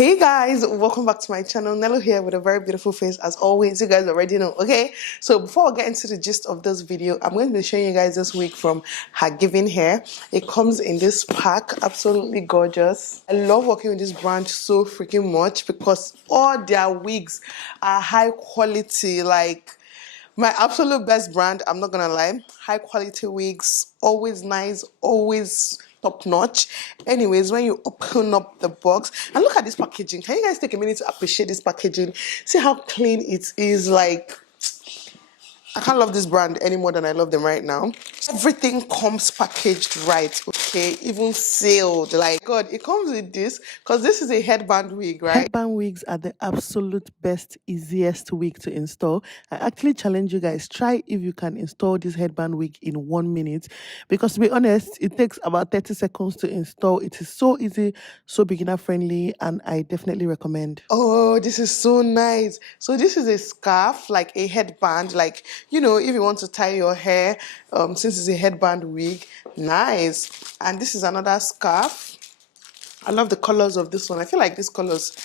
Hey guys, welcome back to my channel. Nello here with a very beautiful face as always. You guys already know, okay? So before I get into the gist of this video, I'm going to be showing you guys this wig from Her Given Hair. It comes in this pack, absolutely gorgeous. I love working with this brand so freaking much because all their wigs are high quality, like my absolute best brand. I'm not gonna lie. High quality wigs, always nice, always top notch. Anyways, when you open up the box and look at this packaging, can you guys take a minute to appreciate this packaging? See how clean it is. Like, I can't love this brand any more than I love them right now. Everything comes packaged right, okay? Even sealed. Like, God, it comes with this because this is a headband wig, right? Headband wigs are the absolute best, easiest wig to install. I actually challenge you guys, try if you can install this headband wig in 1 minute, because to be honest, it takes about 30 seconds to install. It is so easy, so beginner friendly, and I definitely recommend. Oh, this is so nice. So this is a scarf, like a headband, like, you know, if you want to tie your hair, since it's a headband wig, nice. And this is another scarf. I love the colors of this one. I feel like these colors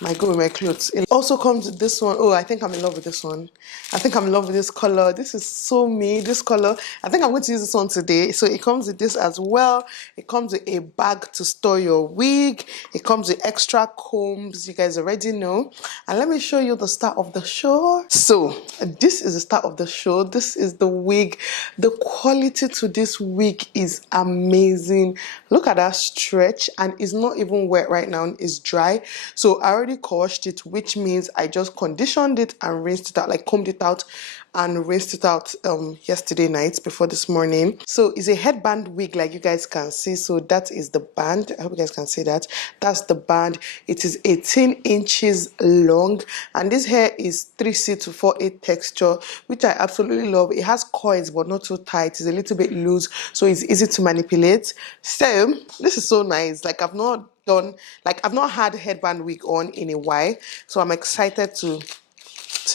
might go with my clothes. It also comes with this one. Oh, I think I'm in love with this one. I think I'm in love with this color. This is so me, this color. I think I'm going to use this one today. So it comes with this as well. It comes with a bag to store your wig. It comes with extra combs. You guys already know. And let me show you the start of the show. So this is the start of the show. This is the wig. The quality to this wig is amazing. Look at that stretch, and it's not even wet right now. It's dry. So I already washed it, which means I just conditioned it and rinsed it out, like combed it out and rinsed it out yesterday night before this morning. So it's a headband wig, like you guys can see. So that is the band. I hope you guys can see that. That's the band. It is 18 inches long, and this hair is 3C to 4A texture, which I absolutely love. It has coils but not too tight. It's a little bit loose, so it's easy to manipulate. So this is so nice. Like, I've not had headband wig on in a while, so I'm excited to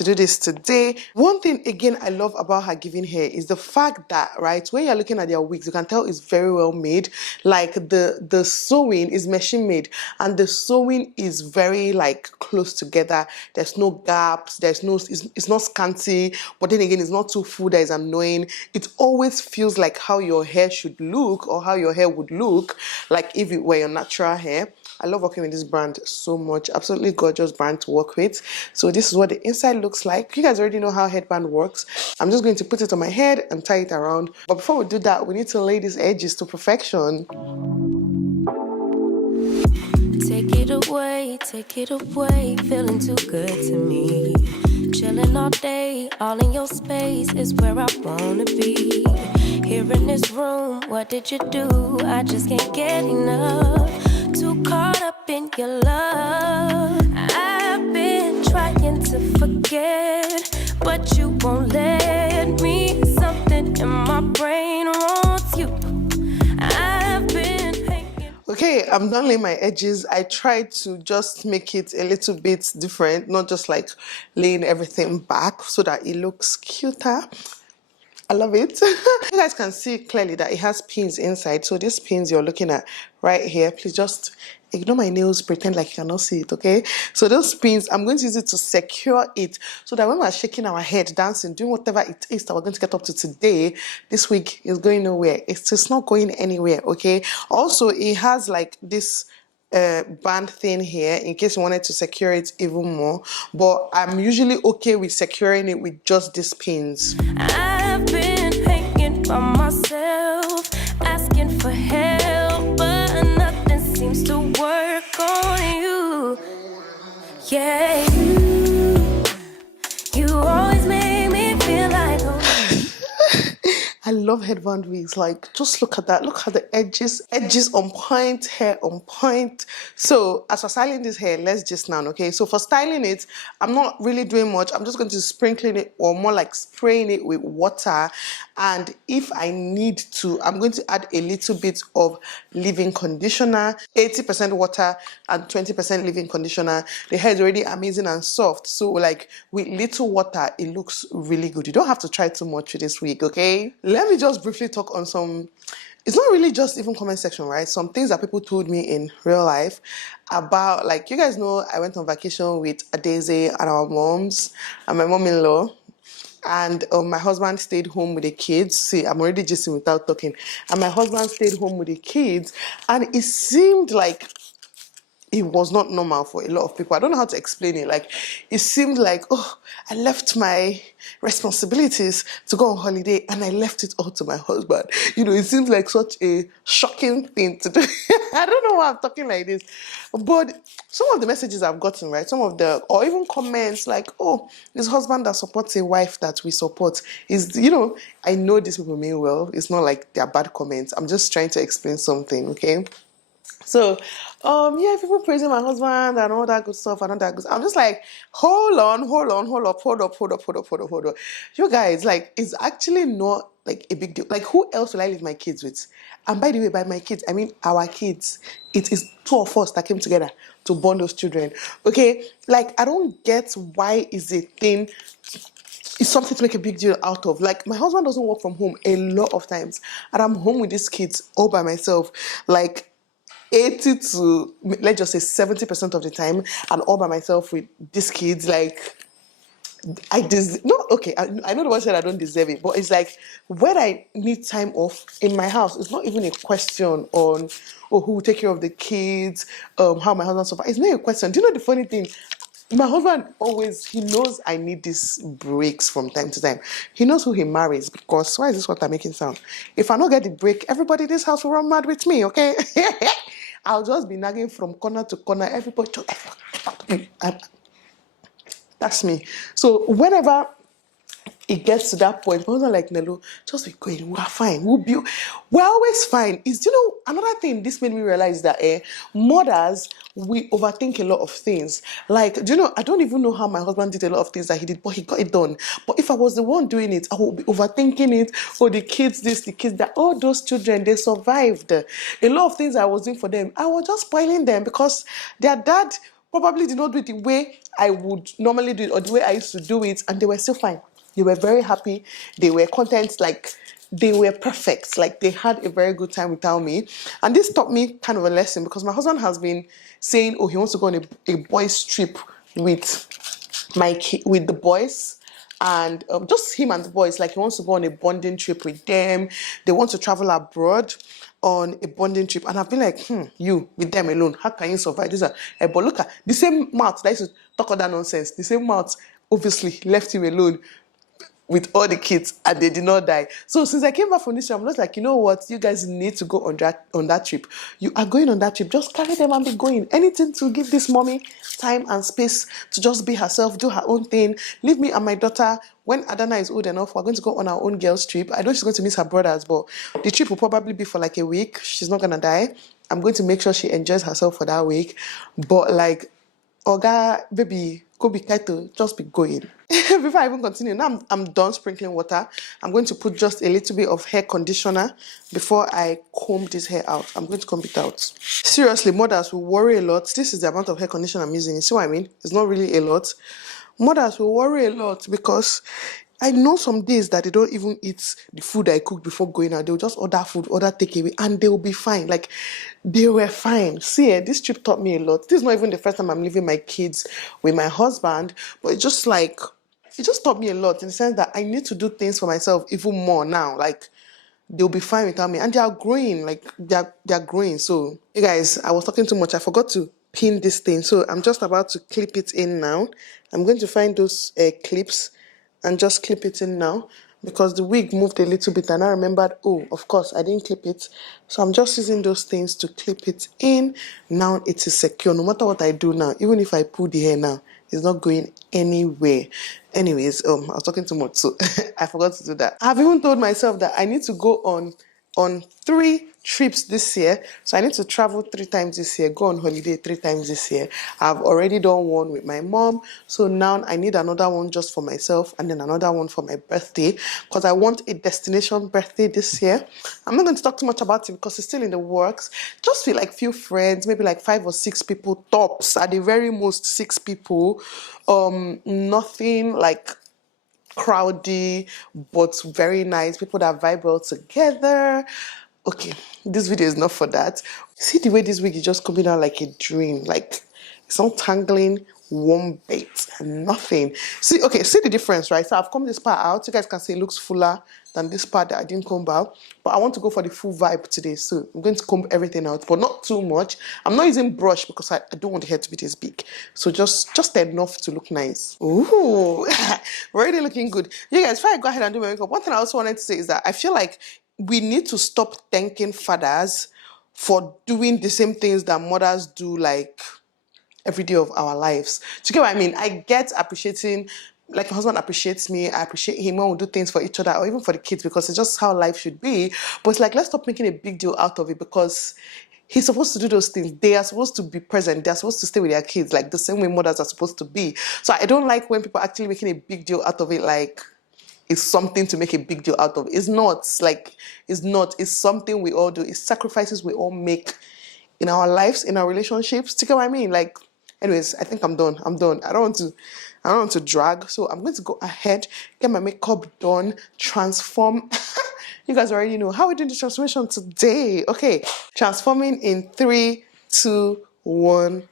do this today. One thing again I love about Her Given Hair is the fact that, right, when you're looking at their wigs, you can tell it's very well made. Like, the sewing is machine made, and the sewing is very like close together. There's no gaps, there's no, it's not scanty, but then again it's not too full that is annoying. It always feels like how your hair should look, or how your hair would look like if it were your natural hair. I love working with this brand so much. Absolutely gorgeous brand to work with. So this is what the inside looks like. You guys already know how headband works. I'm just going to put it on my head and tie it around. But before we do that, we need to lay these edges to perfection. Take it away, feeling too good to me. Chilling all day, all in your space is where I wanna be. Here in this room, what did you do? I just can't get enough. Too caught up in your love. I've been trying to forget, but you won't let me. Something in my brain wants you. I've been hanging. Okay, I'm done laying my edges. I tried to just make it a little bit different, not just like laying everything back so that it looks cuter. I love it. You guys can see clearly that it has pins inside. So these pins you're looking at right here, please just ignore my nails, pretend like you cannot see it, okay? So those pins, I'm going to use it to secure it so that when we're shaking our head, dancing, doing whatever it is that we're going to get up to today, this week is going nowhere. It's not going anywhere, okay? Also, it has like this band thing here in case you wanted to secure it even more, but I'm usually okay with securing it with just these pins. I've been hanging by myself, asking for help, but nothing seems to work on you. Yeah, you always make me feel like I love headband wigs. Like, just look at that. Look at the edges. Edges on point, hair on point. So as for styling this hair, let's just now, okay? So for styling it, I'm not really doing much. I'm just going to sprinkle it, or more like spraying it with water. And if I need to, I'm going to add a little bit of leave-in conditioner, 80% water and 20% leave-in conditioner. The hair is already amazing and soft. So like with little water, it looks really good. You don't have to try too much with this wig, okay? Let me just briefly talk on some it's not really just even comment section, right? Some things that people told me in real life about, like, you guys know I went on vacation with Daisy and our moms and my mom-in-law, and my husband stayed home with the kids. See, I'm already gisting without talking. And my husband stayed home with the kids, and it seemed like it was not normal for a lot of people. I don't know how to explain it. Like, it seemed like, oh, I left my responsibilities to go on holiday and I left it all to my husband. You know, it seems like such a shocking thing to do. I don't know why I'm talking like this. But some of the messages I've gotten, right? Some of the, or even comments like, oh, this husband that supports a wife that we support is, you know, I know these people mean well. It's not like they're bad comments. I'm just trying to explain something, okay? So, yeah, people praising my husband and all that good stuff and all that good stuff. I'm just like, hold on, hold on, hold up, hold up, hold up, hold up, hold up, hold up. You guys, like, it's actually not like a big deal. Like, who else will I leave my kids with? And by the way, by my kids, I mean our kids. It is two of us that came together to bond those children. Okay? Like, I don't get why is a thing, it's something to make a big deal out of. Like, my husband doesn't work from home a lot of times, and I'm home with these kids all by myself. Like, 80 to, let's just say 70% of the time, and all by myself with these kids. Like, no, okay, I know the one said I don't deserve it, but it's like, when I need time off in my house, it's not even a question on, oh, who will take care of the kids, how my husband survives. It's not a question. Do you know the funny thing? My husband always, he knows I need these breaks from time to time. He knows who he marries, because why is this what I'm making sound? If I don't get the break, everybody in this house will run mad with me, okay? I'll just be nagging from corner to corner. Everybody just, that's me. So whenever it gets to that point, I was like, Nelo, just be going, we're fine. We're always fine. Is, you know, another thing this made me realize that mothers, we overthink a lot of things. Like, do you know, I don't even know how my husband did a lot of things that he did, but he got it done. But if I was the one doing it, I would be overthinking it. Oh, the kids this, the kids that. All those children, they survived. A lot of things I was doing for them, I was just spoiling them because their dad probably did not do it the way I would normally do it or the way I used to do it, and they were still fine. They were very happy. They were content. Like, they were perfect. Like, they had a very good time without me. And this taught me kind of a lesson, because my husband has been saying, oh, he wants to go on a boys trip with with the boys, and just him and the boys. Like, he wants to go on a bonding trip with them. They want to travel abroad on a bonding trip, and I've been like, you with them alone, how can you survive this? But look at the same mouth that used to talk all that nonsense. The same mouth obviously left him alone with all the kids, and they did not die. So since I came back from this trip, I'm just like, you know what? You guys need to go on that trip. You are going on that trip. Just carry them and be going. Anything to give this mommy time and space to just be herself, do her own thing. Leave me and my daughter. When Adana is old enough, we're going to go on our own girls' trip. I know she's going to miss her brothers, but the trip will probably be for like a week. She's not going to die. I'm going to make sure she enjoys herself for that week. But like, Oga, baby, go be kaito, just be going. Before I even continue, now I'm done sprinkling water. I'm going to put just a little bit of hair conditioner before I comb this hair out. I'm going to comb it out. Seriously, mothers will worry a lot. This is the amount of hair conditioner I'm using. You see what I mean? It's not really a lot. Mothers will worry a lot, because I know some days that they don't even eat the food I cooked before going out. They'll just order food, order takeaway, and they'll be fine. Like, they were fine. See, this trip taught me a lot. This is not even the first time I'm leaving my kids with my husband, but it just taught me a lot, in the sense that I need to do things for myself even more now. Like, they'll be fine without me, and they are growing. Like, they're growing. So, you guys, I was talking too much. I forgot to pin this thing, so I'm just about to clip it in now. I'm going to find those clips and just clip it in now, because the wig moved a little bit and I remembered, oh, of course, I didn't clip it. So I'm just using those things to clip it in. Now it is secure. No matter what I do now, even if I pull the hair now, it's not going anywhere. Anyways, I was talking too much, so I forgot to do that. I've even told myself that I need to go on 3 trips this year. So I need to travel 3 times this year, go on holiday 3 times this year. I've already done one with my mom. So now I need another one just for myself, and then another one for my birthday, because I want a destination birthday this year. I'm not going to talk too much about it because it's still in the works. Just feel like few friends, maybe like 5 or 6 people tops, at the very most 6 people. Nothing like crowdy, but very nice. People that vibe well together. okay, this video is not for that. See the way this wig is just coming out like a dream. Like, it's not tangling one bit, nothing. See, okay, see the difference, right? So I've combed this part out. You guys can see it looks fuller than this part that I didn't comb out. But I want to go for the full vibe today. So I'm going to comb everything out, but not too much. I'm not using brush because I don't want the hair to be this big. So just enough to look nice. Ooh, already looking good. You guys, before I go ahead and do my makeup, one thing I also wanted to say is that I feel like we need to stop thanking fathers for doing the same things that mothers do, like every day of our lives. Do you get what I mean? I get appreciating, like my husband appreciates me, I appreciate him when we do things for each other or even for the kids, because it's just how life should be. But it's like, let's stop making a big deal out of it, because he's supposed to do those things. They are supposed to be present. They're supposed to stay with their kids, like the same way mothers are supposed to be. So I don't like when people are actually making a big deal out of it, like it's something to make a big deal out of. It's not. Like, it's not. It's something we all do. It's sacrifices we all make in our lives, in our relationships. Do you get what I mean? Like, anyways, I think I'm done. I don't want to drag. So I'm going to go ahead, get my makeup done, transform. You guys already know how we're doing the transformation today. Okay, transforming in 3, 2, 1.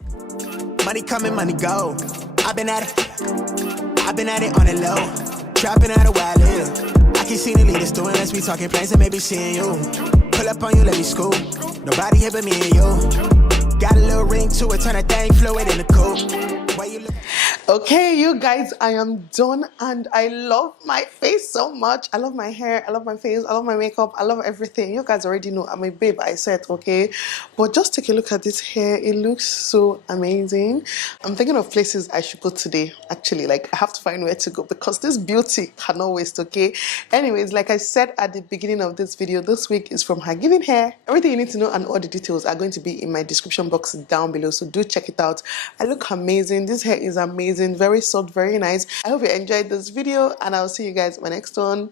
Money coming, money go. I've been at it on the low. Trapping out of where I live. I keep seeing the leaders doing, let's be talking plans and maybe seeing you. Pull up on you, let me scoop. Nobody here but me and you. Got a little ring to it, turn that thing fluid in the coupe. Why you look? Okay, you guys, I am done and I love my face so much. I love my hair, I love my face, I love my makeup, I love everything. You guys already know I'm a babe, I said, okay? But just take a look at this hair. It looks so amazing. I'm thinking of places I should go today, actually. Like, I have to find where to go because this beauty cannot waste, okay? Anyways, like I said at the beginning of this video, this week is from Her Giving Hair. Everything you need to know and all the details are going to be in my description box down below, so do check it out. I look amazing. This hair is amazing, very soft, very nice. I hope you enjoyed this video and I'll see you guys in my next one.